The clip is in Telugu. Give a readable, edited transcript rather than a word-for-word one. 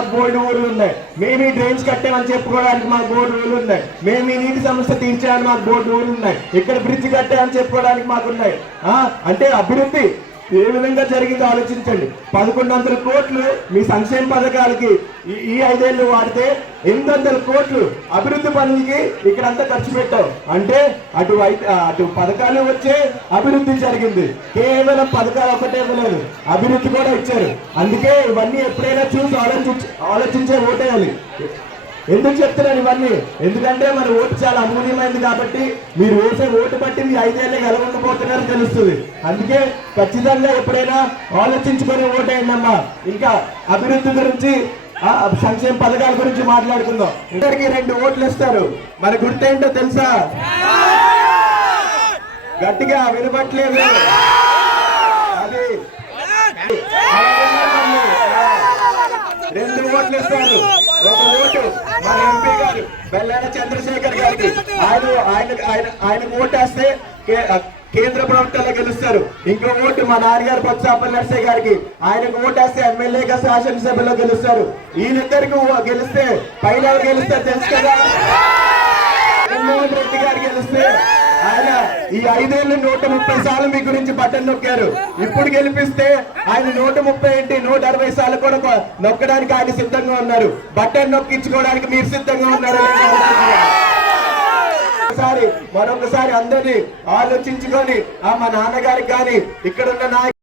మాకు బోల్డ్ ఊళ్ళు ఉన్నాయి. మేము ఈ డ్రైన్స్ కట్టామని చెప్పుకోవడానికి మాకు బోర్డు ఊళ్ళు ఉన్నాయి. మేము ఈ నీటి సమస్య తీర్చాలని మాకు బోర్డు ఊళ్ళు ఉన్నాయి. ఇక్కడ బ్రిడ్జ్ కట్టామని చెప్పుకోవడానికి మాకున్నాయి. అంటే అభివృద్ధి ఏ విధంగా జరిగిందో ఆలోచించండి. 1100 కోట్లు మీ సంక్షేమ పథకాలకి ఈ 5 ఏళ్ళు వాడితే 800 కోట్లు అభివృద్ధి పనులకి ఇక్కడంతా ఖర్చు పెట్టాం. అంటే అటు పథకాలు వచ్చే అభివృద్ధి జరిగింది. కేవలం పథకాలు ఒకటే ఇవ్వలేదు, అభివృద్ధి కూడా ఇచ్చారు. అందుకే ఇవన్నీ ఎప్పుడైనా చూసి ఆలోచించే ఓటేయాలి. ఎందుకు చెప్తున్నాను ఇవన్నీ? ఎందుకంటే మన ఓటు చాలా అమూల్యమైంది కాబట్టి మీరు వేసే ఓటు బట్టి మీ 5 ఏళ్ళకి ఎలా ఉండబోతున్నారో తెలుస్తుంది. అందుకే ఖచ్చితంగా ఎప్పుడైనా ఆలోచించుకొని ఓటేయండమ్మా. ఇంకా అభివృద్ధి గురించి సంక్షేమ పథకాల గురించి మాట్లాడుకుందాం. ఇద్దరికి 2 ఓట్లు ఇస్తారు. మన గుర్తేంటో తెలుసా? గట్టిగా వినపట్లేదు. అది 2 ఓట్లు ఇస్తారు. ఒక ఓటు మన ఎంపీ గారు బెల్లాన చంద్రశేఖర్ గారికి. ఆయన ఓటేస్తే కేంద్ర ప్రభుత్వంలో గెలుస్తారు. ఇంకో ఓటు మా నాన్నగారు బొత్స నర్సయ్య గారికి. ఆయనకు ఓటేస్తే ఎమ్మెల్యేగా శాసనసభలో గెలుస్తారు. వీళ్ళిద్దరికి గెలిస్తే పైన గెలుస్తారు తెలుసు కదా. జగన్మోహన్ రెడ్డి గారు గెలిస్తే ఆయన ఈ 5 ఏళ్ళు 130 సార్లు మీ గురించి బటన్ నొక్కారు. ఇప్పుడు గెలిపిస్తే ఆయన 130 ఏంటి 160 సార్లు కూడా నొక్కడానికి ఆయన సిద్ధంగా ఉన్నారు. బటన్ నొక్కించుకోవడానికి మీరు సిద్ధంగా ఉన్నారు. మరొకసారి అందరినీ ఆలోచించుకొని మా నాన్నగారికి కానీ ఇక్కడున్న నాయకులు